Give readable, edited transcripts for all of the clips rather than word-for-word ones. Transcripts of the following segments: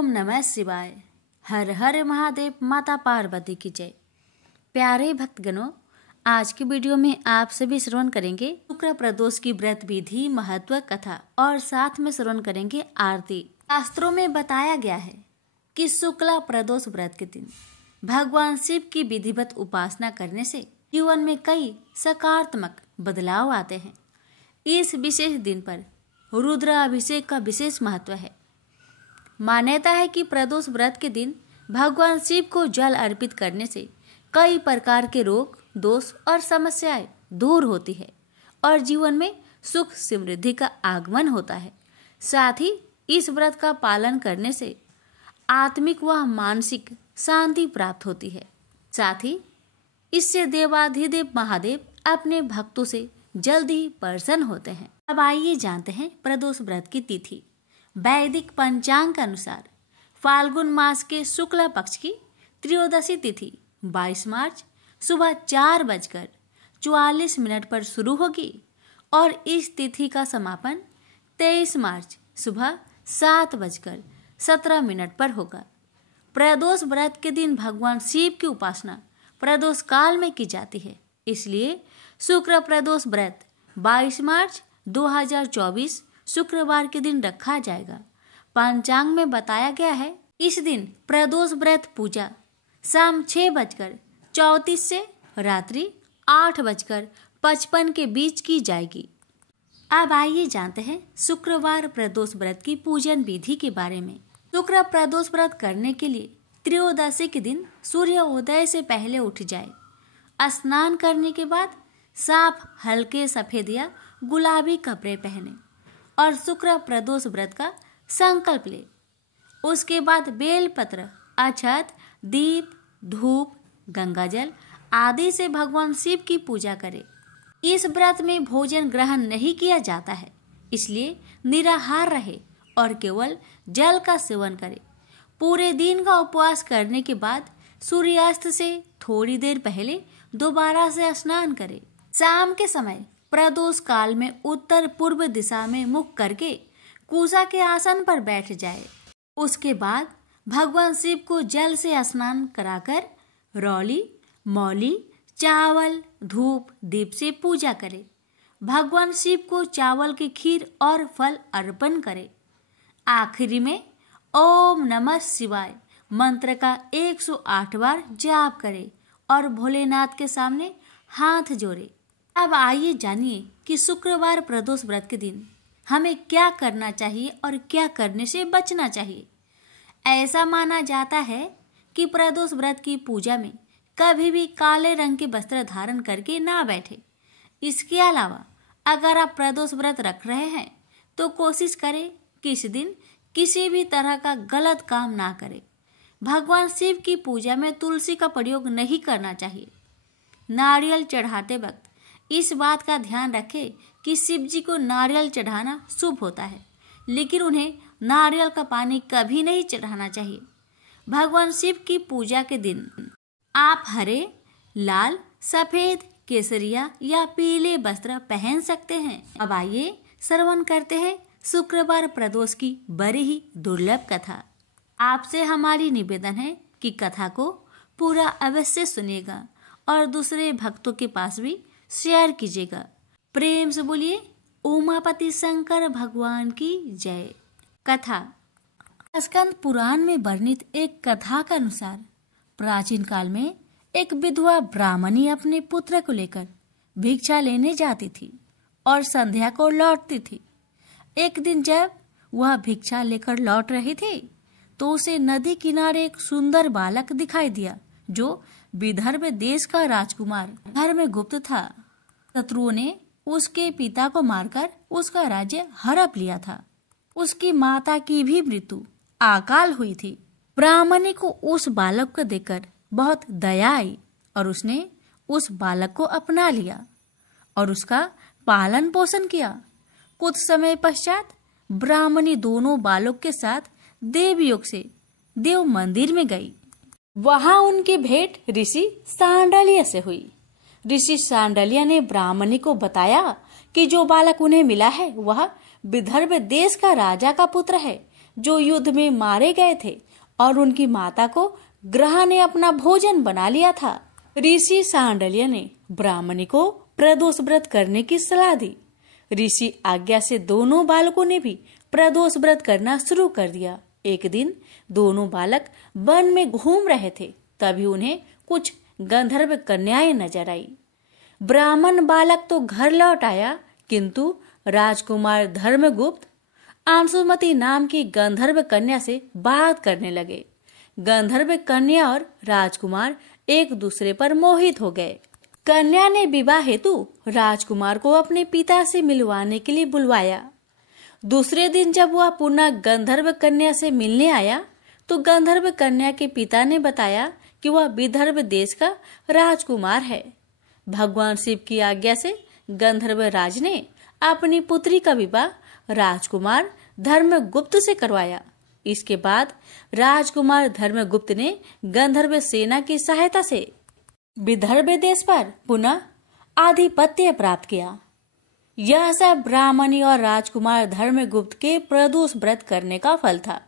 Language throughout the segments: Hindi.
ओम नमः शिवाय। हर हर महादेव। माता पार्वती की जय। प्यारे भक्तगणों, आज की वीडियो में आप सभी श्रवण करेंगे शुक्ल प्रदोष की व्रत विधि, महत्व, कथा और साथ में श्रवण करेंगे आरती। शास्त्रों में बताया गया है कि शुक्ला प्रदोष व्रत के दिन भगवान शिव की विधिवत उपासना करने से जीवन में कई सकारात्मक बदलाव आते हैं। इस विशेष दिन पर रुद्राभिषेक का विशेष महत्व है। मान्यता है कि प्रदोष व्रत के दिन भगवान शिव को जल अर्पित करने से कई प्रकार के रोग, दोष और समस्याएं दूर होती है और जीवन में सुख समृद्धि का आगमन होता है। साथ ही इस व्रत का पालन करने से आत्मिक व मानसिक शांति प्राप्त होती है। साथ ही इससे देवाधिदेव महादेव अपने भक्तों से जल्दी प्रसन्न होते हैं। अब आइए जानते हैं प्रदोष व्रत की तिथि। वैदिक पंचांग के अनुसार फाल्गुन मास के शुक्ला पक्ष की त्रयोदशी तिथि 22 मार्च सुबह 4:44 पर शुरू होगी और इस तिथि का समापन 23 मार्च सुबह 7:17 पर होगा। प्रदोष व्रत के दिन भगवान शिव की उपासना प्रदोष काल में की जाती है, इसलिए शुक्ल प्रदोष व्रत 22 मार्च 2024 शुक्रवार के दिन रखा जाएगा। पंचांग में बताया गया है इस दिन प्रदोष व्रत पूजा शाम 6:34 से रात्रि 8:55 के बीच की जाएगी। अब आइए जानते हैं शुक्रवार प्रदोष व्रत की पूजन विधि के बारे में। शुक्र प्रदोष व्रत करने के लिए त्रयोदशी के दिन सूर्योदय से पहले उठ जाए। स्नान करने के बाद साफ हल्के सफेद या गुलाबी कपड़े पहने और शुक्र प्रदोष व्रत का संकल्प ले। उसके बाद बेलपत्र, अक्षत, दीप, धूप, गंगाजल आदि से भगवान शिव की पूजा करे। इस व्रत में भोजन ग्रहण नहीं किया जाता है, इसलिए निराहार रहे और केवल जल का सेवन करे। पूरे दिन का उपवास करने के बाद सूर्यास्त से थोड़ी देर पहले दोबारा से स्नान करे। शाम के समय प्रदोष काल में उत्तर पूर्व दिशा में मुख करके कुशा के आसन पर बैठ जाए। उसके बाद भगवान शिव को जल से स्नान कराकर रौली, मौली, चावल, धूप, दीप से पूजा करे। भगवान शिव को चावल की खीर और फल अर्पण करे। आखिरी में ओम नमः शिवाय मंत्र का 108 बार जाप करे और भोलेनाथ के सामने हाथ जोड़े। अब आइए जानिए कि शुक्रवार प्रदोष व्रत के दिन हमें क्या करना चाहिए और क्या करने से बचना चाहिए। ऐसा माना जाता है कि प्रदोष व्रत की पूजा में कभी भी काले रंग के वस्त्र धारण करके ना बैठे। इसके अलावा अगर आप प्रदोष व्रत रख रहे हैं तो कोशिश करें कि इस दिन किसी भी तरह का गलत काम ना करें। भगवान शिव की पूजा में तुलसी का प्रयोग नहीं करना चाहिए। नारियल चढ़ाते वक्त इस बात का ध्यान रखें कि शिव जी को नारियल चढ़ाना शुभ होता है, लेकिन उन्हें नारियल का पानी कभी नहीं चढ़ाना चाहिए। भगवान शिव की पूजा के दिन आप हरे, लाल, सफेद, केसरिया या पीले वस्त्र पहन सकते हैं। अब आइए श्रवण करते हैं शुक्रवार प्रदोष की बड़ी ही दुर्लभ कथा। आपसे हमारी निवेदन है कि कथा को पूरा अवश्य सुनिएगा और दूसरे भक्तों के पास भी शेयर कीजिएगा। प्रेम से बोलिए उमापति शंकर भगवान की जय। कथा। स्कंद पुराण में वर्णित एक कथा के अनुसार प्राचीन काल में एक विधवा ब्राह्मणी अपने पुत्र को लेकर भिक्षा लेने जाती थी और संध्या को लौटती थी। एक दिन जब वह भिक्षा लेकर लौट रही थी तो उसे नदी किनारे एक सुंदर बालक दिखाई दिया जो विदर्भ देश का राजकुमार घर में गुप्त था। शत्रुओं ने उसके पिता को मारकर उसका राज्य हड़प लिया था। उसकी माता की भी मृत्यु अकाल हुई थी। ब्राह्मणी को उस बालक को देखकर बहुत दया आई और उसने उस बालक को अपना लिया और उसका पालन पोषण किया। कुछ समय पश्चात ब्राह्मणी दोनों बालक के साथ देवयोग से देव मंदिर में गई। वहां उनकी भेंट ऋषि सांडलिया से हुई। ऋषि सांडलिया ने ब्राह्मणी को बताया कि जो बालक उन्हें मिला है वह विदर्भ देश का राजा का पुत्र है जो युद्ध में मारे गए थे और उनकी माता को ग्रह ने अपना भोजन बना लिया था। ऋषि सांडल्य ने ब्राह्मणी को प्रदोष व्रत करने की सलाह दी। ऋषि आज्ञा से दोनों बालकों ने भी प्रदोष व्रत करना शुरू कर दिया। एक दिन दोनों बालक वन में घूम रहे थे, तभी उन्हें कुछ गंधर्व कन्याएं नजर आई। ब्राह्मण बालक तो घर लौट आया, किंतु राजकुमार धर्मगुप्त अंशुमति नाम की गंधर्व कन्या से बात करने लगे। गंधर्व कन्या और राजकुमार एक दूसरे पर मोहित हो गए। कन्या ने विवाह हेतु राजकुमार को अपने पिता से मिलवाने के लिए बुलवाया। दूसरे दिन जब वह पुनः गंधर्व कन्या से मिलने आया तो गंधर्व कन्या के पिता ने बताया कि वह विदर्भ देश का राजकुमार है। भगवान शिव की आज्ञा से गंधर्व राज ने अपनी पुत्री का विवाह राजकुमार धर्मगुप्त से करवाया। इसके बाद राजकुमार धर्मगुप्त ने गंधर्व सेना की सहायता से विदर्भ देश पर पुनः आधिपत्य प्राप्त किया। यह सब ब्राह्मणी और राजकुमार धर्मगुप्त के प्रदोष व्रत करने का फल था।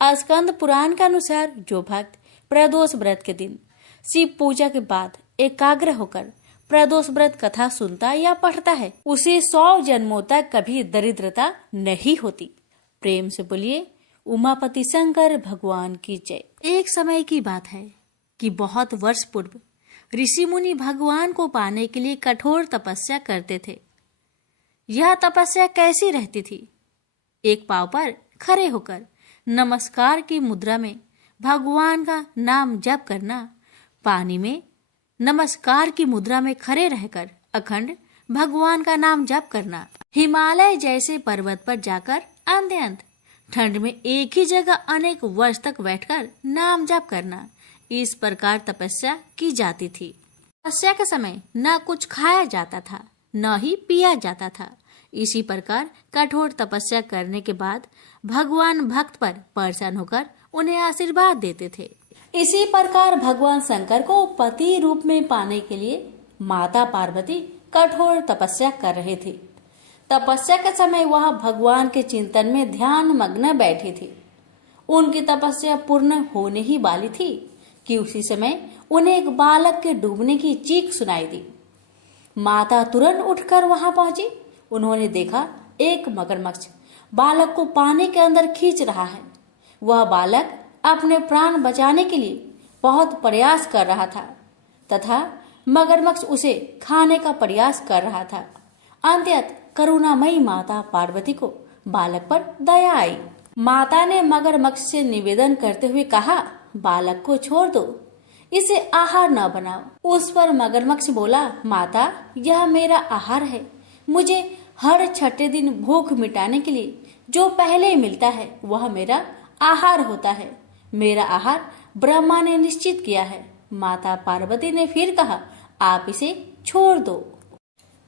स्कंद पुराण के अनुसार जो भक्त प्रदोष व्रत के दिन शिव पूजा के बाद एकाग्र होकर प्रदोष व्रत कथा सुनता या पढ़ता है, उसे 100 जन्मों तक कभी दरिद्रता नहीं होती। प्रेम से बोलिए उमापति शंकर भगवान की जय। एक समय की बात है कि बहुत वर्ष पूर्व ऋषि मुनि भगवान को पाने के लिए कठोर तपस्या करते थे। यह तपस्या कैसी रहती थी? एक पांव पर खड़े होकर नमस्कार की मुद्रा में भगवान का नाम जप करना, पानी में नमस्कार की मुद्रा में खड़े रहकर अखंड भगवान का नाम जप करना, हिमालय जैसे पर्वत पर जाकर अंत ठंड में एक ही जगह अनेक वर्ष तक बैठकर नाम जप करना, इस प्रकार तपस्या की जाती थी। तपस्या के समय न कुछ खाया जाता था न ही पिया जाता था। इसी प्रकार कठोर तपस्या करने के बाद भगवान भक्त पर प्रसन्न होकर उन्हें आशीर्वाद देते थे। इसी प्रकार भगवान शंकर को पति रूप में पाने के लिए माता पार्वती कठोर तपस्या कर रहे थे। तपस्या के समय वह भगवान के चिंतन में ध्यान मग्न बैठी थी। उनकी तपस्या पूर्ण होने ही वाली थी कि उसी समय उन्हें एक बालक के डूबने की चीख सुनाई दी। माता तुरंत उठकर वहां पहुंची। उन्होंने देखा एक मगरमच्छ बालक को पानी के अंदर खींच रहा है। वह बालक अपने प्राण बचाने के लिए बहुत प्रयास कर रहा था तथा मगरमच्छ उसे खाने का प्रयास कर रहा था। अंततः करुणामयी माता पार्वती को बालक पर दया आई। माता ने मगरमच्छ से निवेदन करते हुए कहा, बालक को छोड़ दो, इसे आहार न बनाओ। उस पर मगरमच्छ बोला, माता यह मेरा आहार है। मुझे हर छठे दिन भूख मिटाने के लिए जो पहले मिलता है वह मेरा आहार होता है। मेरा आहार ब्रह्मा ने निश्चित किया है। माता पार्वती ने फिर कहा, आप इसे छोड़ दो,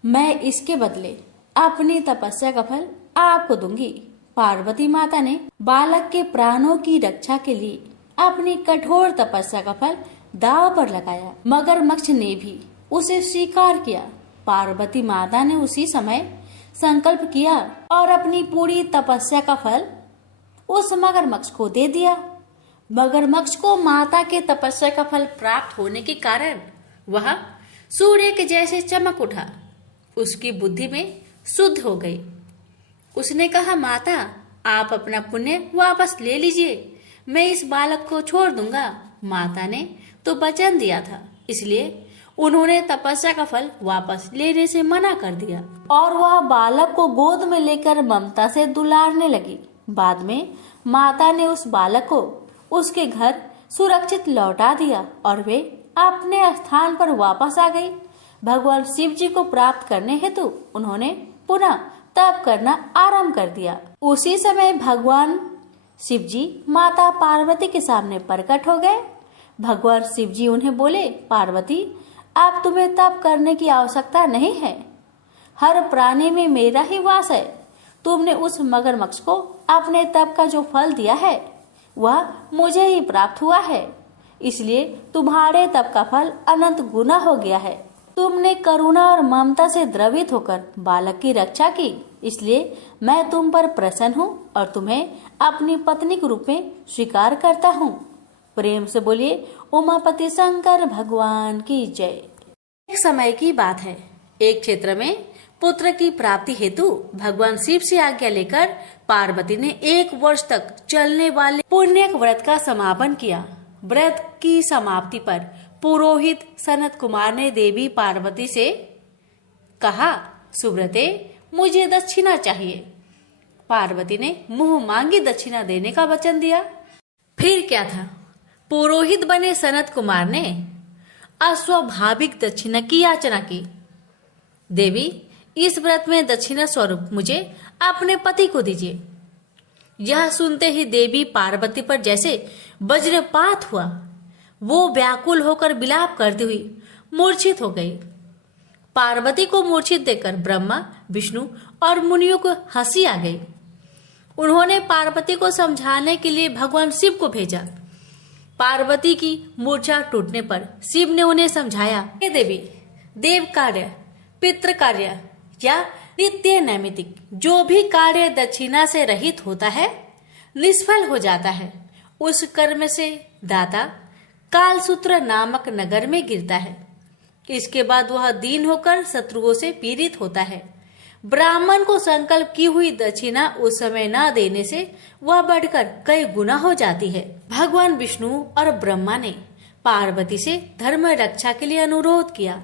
मैं इसके बदले अपनी तपस्या का फल आपको दूंगी। पार्वती माता ने बालक के प्राणों की रक्षा के लिए अपनी कठोर तपस्या का फल दांव पर लगाया। मगरमच्छ ने भी उसे स्वीकार किया। पार्वती माता ने उसी समय संकल्प किया और अपनी पूरी तपस्या का फल उस मगरमच्छ को दे दिया। मगरमच्छ को माता के तपस्या का फल प्राप्त होने के कारण वह सूर्य के जैसे चमक उठा। उसकी बुद्धि में शुद्ध हो गई। उसने कहा, माता आप अपना पुण्य वापस ले लीजिए, मैं इस बालक को छोड़ दूंगा। माता ने तो वचन दिया था, इसलिए उन्होंने तपस्या का फल वापस लेने से मना कर दिया और वह बालक को गोद में लेकर ममता से दुलारने लगी। बाद में माता ने उस बालक को उसके घर सुरक्षित लौटा दिया और वे अपने स्थान पर वापस आ गई। भगवान शिव जी को प्राप्त करने हेतु उन्होंने पुनः तप करना आरंभ कर दिया। उसी समय भगवान शिव जी माता पार्वती के सामने प्रकट हो गए। भगवान शिव जी उन्हें बोले, पार्वती अब तुम्हें तप करने की आवश्यकता नहीं है। हर प्राणी में मेरा ही वास है। तुमने उस मगरमच्छ को अपने तप का जो फल दिया है वह मुझे ही प्राप्त हुआ है, इसलिए तुम्हारे तप का फल अनंत गुना हो गया है। तुमने करुणा और ममता से द्रवित होकर बालक की रक्षा की, इसलिए मैं तुम पर प्रसन्न हूँ और तुम्हें अपनी पत्नी के रूप में स्वीकार करता हूँ। प्रेम से बोलिए उमापति शंकर भगवान की जय। एक समय की बात है, एक क्षेत्र में पुत्र की प्राप्ति हेतु भगवान शिव से आज्ञा लेकर पार्वती ने 1 वर्ष तक चलने वाले पुण्यक व्रत का समापन किया। व्रत की समाप्ति पर पुरोहित सनत कुमार ने देवी पार्वती से कहा, सुब्रते मुझे दक्षिणा चाहिए। पार्वती ने मुंह मांगी दक्षिणा देने का वचन दिया। फिर क्या था, पुरोहित बने सनत कुमार ने अस्वाभाविक दक्षिणा की याचना की। देवी, इस व्रत में दक्षिणा स्वरूप मुझे अपने पति को दीजिए। यह सुनते ही देवी पार्वती पर जैसे वज्रपात हुआ। वो व्याकुल होकर विलाप करती हुई मूर्छित हो गई। पार्वती को मूर्छित देखकर ब्रह्मा, विष्णु और मुनियों को हंसी आ गई। उन्होंने पार्वती को समझाने के लिए भगवान शिव को भेजा। पार्वती की मूर्छा टूटने पर शिव ने उन्हें समझाया, हे देवी, देव कार्य, पितृ कार्य या नित्य नैमितिक जो भी कार्य दक्षिणा से रहित होता है निष्फल हो जाता है। उस कर्म से दाता कालसूत्र नामक नगर में गिरता है। इसके बाद वह दीन होकर शत्रुओं से पीड़ित होता है। ब्राह्मण को संकल्प की हुई दक्षिणा उस समय न देने से वह बढ़कर कई गुना हो जाती है। भगवान विष्णु और ब्रह्मा ने पार्वती से धर्म रक्षा के लिए अनुरोध किया।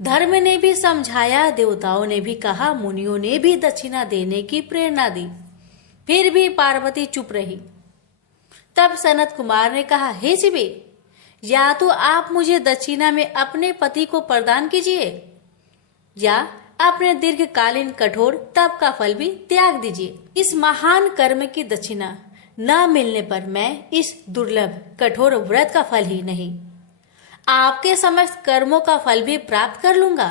धर्म ने भी समझाया, देवताओं ने भी कहा, मुनियों ने भी दक्षिणा देने की प्रेरणा दी। फिर भी पार्वती चुप रही। तब सनत कुमार ने कहा, हे शिवे, या तो आप मुझे दक्षिणा में अपने पति को प्रदान कीजिए या अपने दीर्घकालीन कठोर तप का फल भी त्याग दीजिए। इस महान कर्म की दक्षिणा न मिलने पर मैं इस दुर्लभ कठोर व्रत का फल ही नहीं, आपके समस्त कर्मों का फल भी प्राप्त कर लूंगा।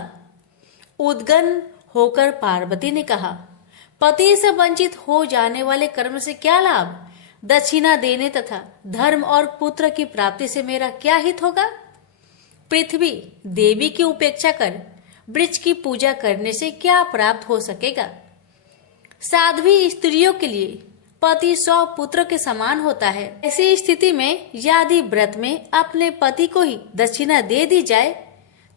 उद्गन होकर पार्वती ने कहा, पति से वंचित हो जाने वाले कर्म से क्या लाभ? दक्षिणा देने तथा धर्म और पुत्र की प्राप्ति से मेरा क्या हित होगा? पृथ्वी देवी की उपेक्षा कर वृक्ष की पूजा करने से क्या प्राप्त हो सकेगा? साध्वी स्त्रियों के लिए पति 100 पुत्र के समान होता है। ऐसी स्थिति में यदि व्रत में अपने पति को ही दक्षिणा दे दी जाए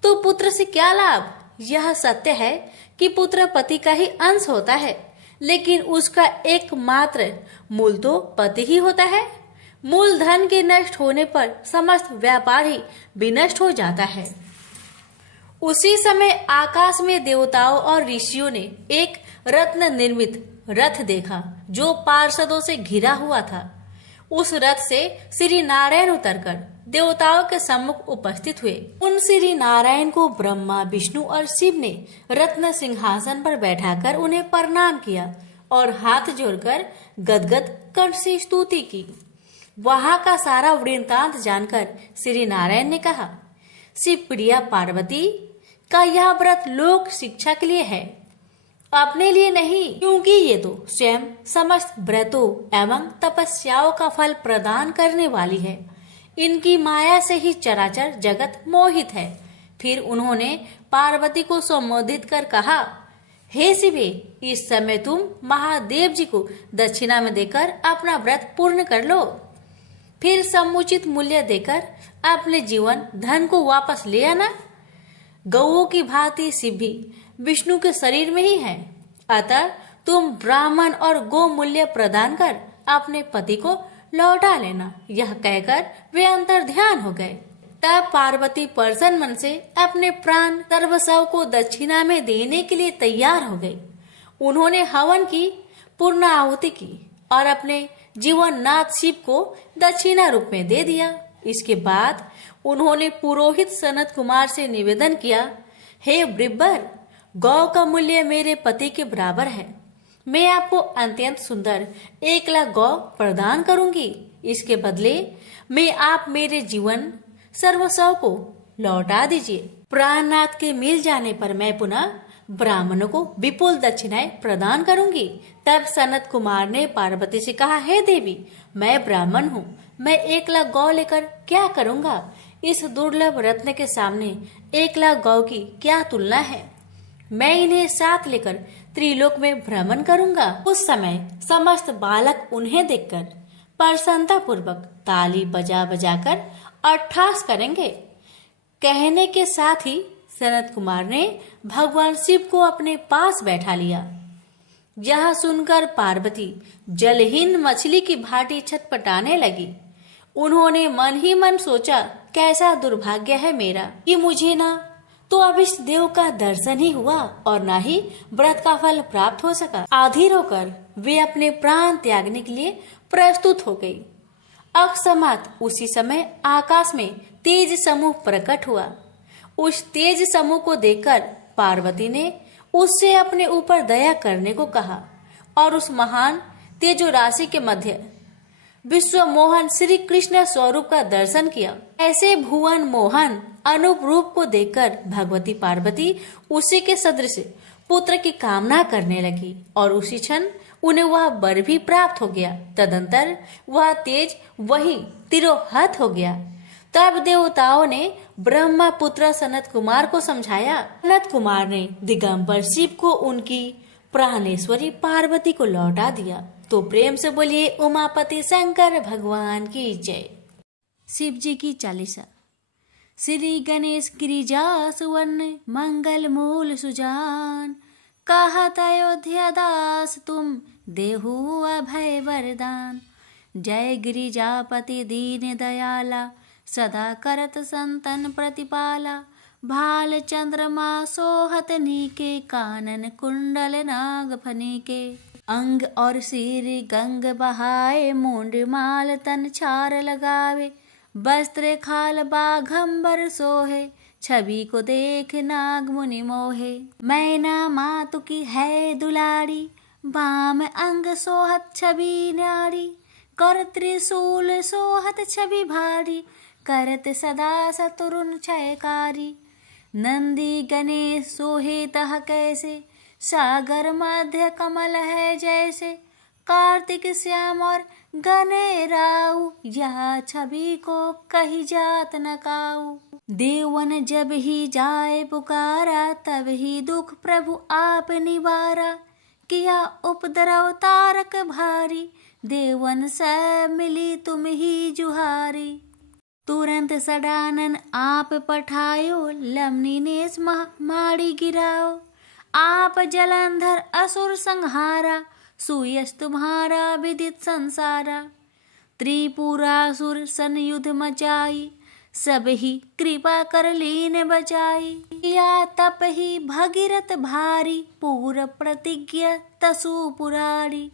तो पुत्र से क्या लाभ? यह सत्य है कि पुत्र पति का ही अंश होता है, लेकिन उसका एकमात्र मूल तो पति ही होता है। मूल धन के नष्ट होने पर समस्त व्यापार ही विनष्ट हो जाता है। उसी समय आकाश में देवताओं और ऋषियों ने एक रत्न निर्मित रथ देखा जो पार्षदों से घिरा हुआ था। उस रथ से श्री नारायण उतरकर देवताओं के सम्मुख उपस्थित हुए। उन श्री नारायण को ब्रह्मा, विष्णु और शिव ने रत्न सिंहासन पर बैठाकर उन्हें प्रणाम किया और हाथ जोड़कर गदगद कंठ से स्तुति की। वहां का सारा वृत्तांत जानकर श्री नारायण ने कहा, शिव प्रिया पार्वती का यह व्रत लोक शिक्षा के लिए है, अपने लिए नहीं, क्योंकि ये तो स्वयं समस्त व्रतों एवं तपस्याओं का फल प्रदान करने वाली है। इनकी माया से ही चराचर जगत मोहित है। फिर उन्होंने पार्वती को संबोधित कर कहा, हे शिवे, इस समय तुम महादेव जी को दक्षिणा में देकर अपना व्रत पूर्ण कर लो। फिर समुचित मूल्य देकर अपने जीवन धन को वापस ले आना। गौओं की भांति शिव भी विष्णु के शरीर में ही है, अतः तुम ब्राह्मण और गो मूल्य प्रदान कर अपने पति को लौटा लेना। यह कहकर वे अंतर ध्यान हो गए। तब पार्वती प्रसन्न मन से अपने प्राण सर्वस्व को दक्षिणा में देने के लिए तैयार हो गई। उन्होंने हवन की पूर्ण आहुति की और अपने जीवन नाथ शिव को दक्षिणा रूप में दे दिया। इसके बाद उन्होंने पुरोहित सनत कुमार से निवेदन किया, हे ब्रिब्बर, गौ का मूल्य मेरे पति के बराबर है। मैं आपको अत्यंत सुंदर 1 लाख गौ प्रदान करूंगी। इसके बदले में आप मेरे जीवन सर्वस्व को लौटा दीजिए। प्राणनाथ के मिल जाने पर मैं पुनः ब्राह्मणों को विपुल दक्षिणाएं प्रदान करूंगी। तब सनत कुमार ने पार्वती से कहा, हे देवी, मैं ब्राह्मण हूँ, मैं 1 लाख गौ लेकर क्या करूँगा? इस दुर्लभ रत्न के सामने 1 लाख गौ की क्या तुलना है? मैं इन्हें साथ लेकर त्रिलोक में भ्रमण करूंगा। उस समय समस्त बालक उन्हें देखकर प्रसन्नता पूर्वक ताली बजा बजाकर अट्ठास करेंगे। कहने के साथ ही सनत कुमार ने भगवान शिव को अपने पास बैठा लिया। यह सुनकर पार्वती जलहीन मछली की भांति छटपटाने लगी। उन्होंने मन ही मन सोचा, कैसा दुर्भाग्य है मेरा कि मुझे ना तो अभिष्ट देव का दर्शन ही हुआ और ना ही व्रत का फल प्राप्त हो सका। आधीर होकर वे अपने प्राण त्यागने के लिए प्रस्तुत हो गई। अकस्मात उसी समय आकाश में तेज समूह प्रकट हुआ। उस तेज समूह को देखकर पार्वती ने उससे अपने ऊपर दया करने को कहा और उस महान तेजो राशि के मध्य विश्व मोहन श्री कृष्ण स्वरूप का दर्शन किया। ऐसे भुवन मोहन अनूप रूप को देखकर भगवती पार्वती उसी के सदृश पुत्र की कामना करने लगी और उसी क्षण उन्हें वह वर भी प्राप्त हो गया। तदंतर वह तेज वही तिरोहत हो गया। तब देवताओं ने ब्रह्मा पुत्र सनत कुमार को समझाया। सनत कुमार ने दिगंबर शिव को उनकी प्राणेश्वरी पार्वती को लौटा दिया। तो प्रेम से बोलिए उमापति शंकर भगवान की जय। शिव जी की चालीसा। श्री गणेश गिरिजा सुवर्ण मंगल मूल सुजान, कहत अयोध्या दास तुम देहु अभय वरदान। जय गिरिजापति दीन दयाला, सदा करत संतन प्रतिपाला। भाल चंद्रमा सोहत नीके, कानन कुंडल नाग फनीके। अंग और सिर गंग बहाए, मूंड माल तन छार लगावे। वस्त्र खाल बाघंबर सोहे, छवि को देख नाग मुनि मोहे। मैना मातु की है दुलारी, बाम अंग सोहत छवि न्यारी। कर त्रिशूल सोहत छवि भारी, करत सदा शत्रुन क्षयकारी। नंदी गणेश सोहे तह कैसे, सागर मध्य कमल है जैसे। कार्तिक श्याम और गणेराऊ, यह छवि को कही जात न काऊ। देवन जब ही जाए पुकारा, तब ही दुख प्रभु आप निवारा। किया उपद्रव तारक भारी, देवन सब मिली तुम ही जुहारी। तुरंत सडानन आप पठायो, लमनी नेस महामारी गिराओ। आप जलंधर असुर संहारा, सुयश तुम्हारा विदित संसारा। त्रिपुरासुर सन युद्ध मचाई, सब ही कृपा कर लीन बचाई। या तप ही भगीरथ भारी, पूर प्रतिज्ञा तसु पुरारी।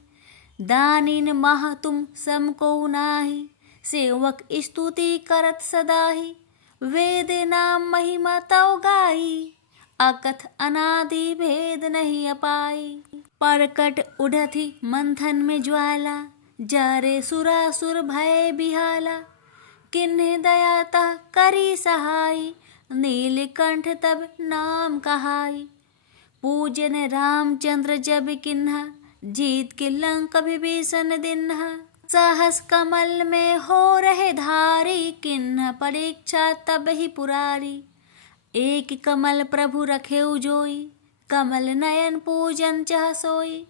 दानिन मह तुम सम को नाही, सेवक स्तुति करत सदाही। वेद नाम महिमा तव गाई, अकथ अनादि भेद नहीं अपाई। परकट उड़थी मंथन में ज्वाला, जारे सुरासुर भय बिहाला। किन्हे दयाता करी सहाई, नीलकंठ तब नाम कहाई। पूजन रामचंद्र जब किन्हा, जीत के लंक विभीषण दिन्हा। सहस कमल में हो रहे धारी, किन्ह परीक्षा तब ही पुरारी। एक कमल प्रभु रखे उजोई, कमल नयन पूजन चह सोई।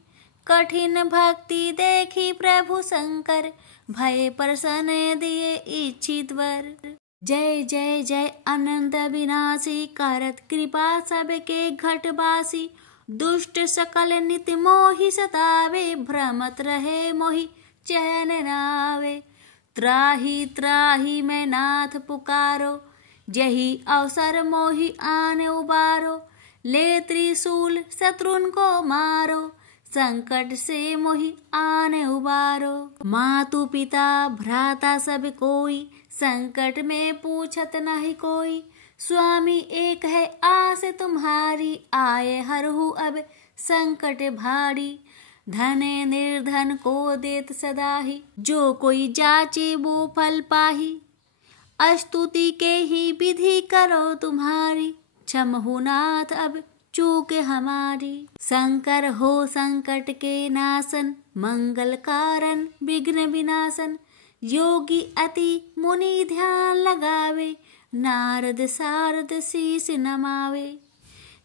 कठिन भक्ति देखी प्रभु शंकर, भय प्रसन्न दिए इच्छित वर। जय जय जय अनंत विनाशी, करत कृपा सबके घटवासी। दुष्ट सकल नित मोहि सतावे, भ्रमत रहे मोहि चैन नावे। त्राही त्राही मैं नाथ पुकारो, जही अवसर मोहि आने उबारो। ले त्रिशूल शत्रुन को मारो, संकट से मोहि आने उबारो। मातु पिता भ्राता सब कोई, संकट में पूछत नहीं कोई। स्वामी एक है आस तुम्हारी, आए हरहु अब संकट भारी। धने निर्धन को देत सदाही, जो कोई जाचे वो फल पाही। अस्तुति के ही विधि करो तुम्हारी, क्षमहु नाथ अब चूक हमारी। शंकर हो संकट के नाशन, मंगल कारण विघ्न विनाशन। योगी अति मुनि ध्यान लगावे, नारद सारद शीस नमावे।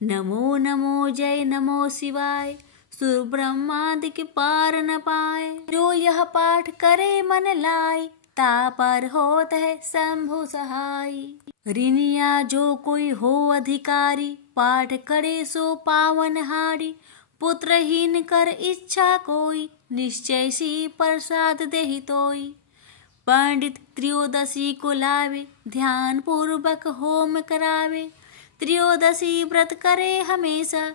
नमो नमो जय नमो शिवाय, सुर ब्रह्मादिक पार न पाए। जो यह पाठ करे मन लाई, ता पर होत है शंभु सहाय। ऋणिया जो कोई हो अधिकारी, पाठ करे सो पावन हारी। पुत्रहीन कर इच्छा कोई, निश्चय सी प्रसाद देहि तोई। पंडित त्रयोदशी को लावे, ध्यान पूर्वक होम करावे। त्रयोदशी व्रत करे हमेशा,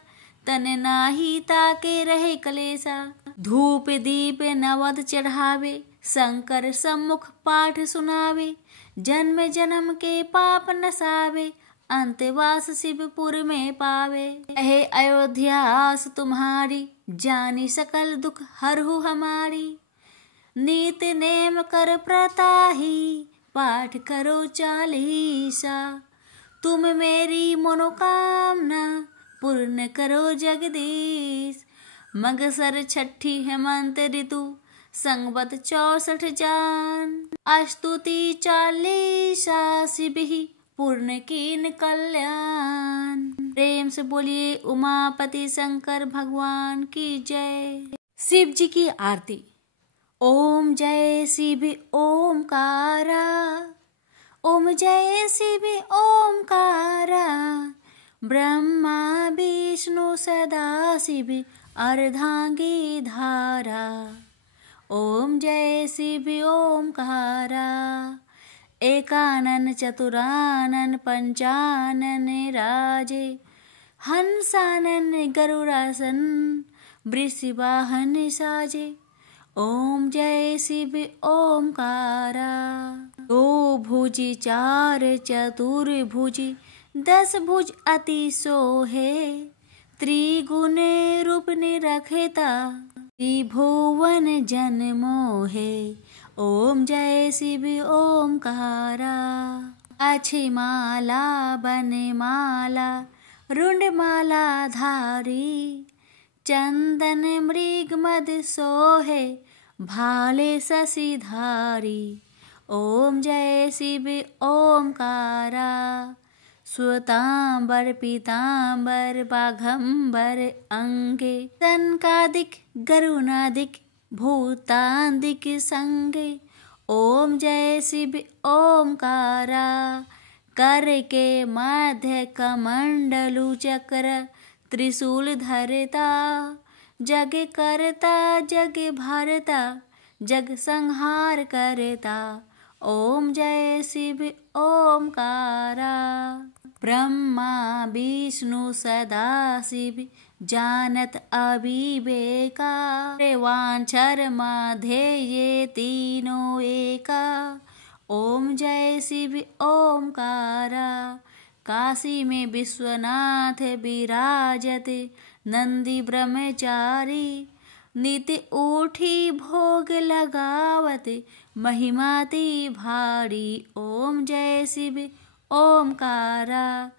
तन नाही ताके रहे कलेसा। धूप दीप नवद चढ़ावे, शंकर सम्मुख पाठ सुनावे। जन्म जन्म के पाप नसावे, अंतवास शिवपुर में पावे। हे अयोध्यास तुम्हारी, जानी सकल दुख हरहु हमारी। नीत नेम कर प्रताही, पाठ करो चालीसा। तुम मेरी मनोकामना, पूर्ण करो जगदीश। मगसर छठी हेमंत ऋतु, संवत 64 जान। अस्तुति चालीसा शिवहि, पूर्ण कीन कल्याण। प्रेम से बोलिए उमापति शंकर भगवान की जय। शिव जी की आरती। ओम जय शिव ओमकारा, ओम जय शिव ओमकारा। ब्रह्मा विष्णु सदा शिव, अर्धांगी धारा। ओम जय शिव ओमकारा। एकानन चतुरानन पंचानन राजे। हंसानन गरुड़ासन, वृषवाहन साजे। ओम जय शिव ओमकारा। दो भुजी चार चतुर्भुजी, 10 भुज अति सोहे। त्रिगुण रूप निरखता, त्रिभुवन जन मोहे। ओम जय शिव ओमकारा। अच्छी माला बनमाला, रुंडमाला धारी। चंदन मृग मद सोहे, भाले शशिधारी। ओम जय शिव ओमकारा। श्वेतांबर पीतांबर बाघंबर अंगे। सनकादिक गरुणादिक, भूतादिक संगे। ओम जय शिव ओमकारा। कर के मध्य कमंडलु चक्र, त्रिशूल धरता। जग करता जग भरता, जग संहार करता। ओम जय शिव ओमकारा। ब्रह्मा विष्णु सदा शिव, जानत अविवेका। वांछर माधे ये तीनों एका। ओम जय शिव ओमकारा। काशी में विश्वनाथ विराजत, नंदी ब्रह्मचारी। नित्य उठी भोग लगावत, महिमाति भारी। ओम जय शिव ओमकारा।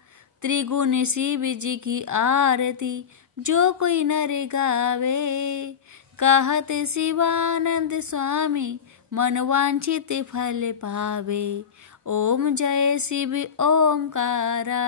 त्रिगुण शिव जी की आरती, जो कोई नर गावे। कहत शिवानंद स्वामी, मनवांछित फल पावे। ओम जय शिव ओमकारा।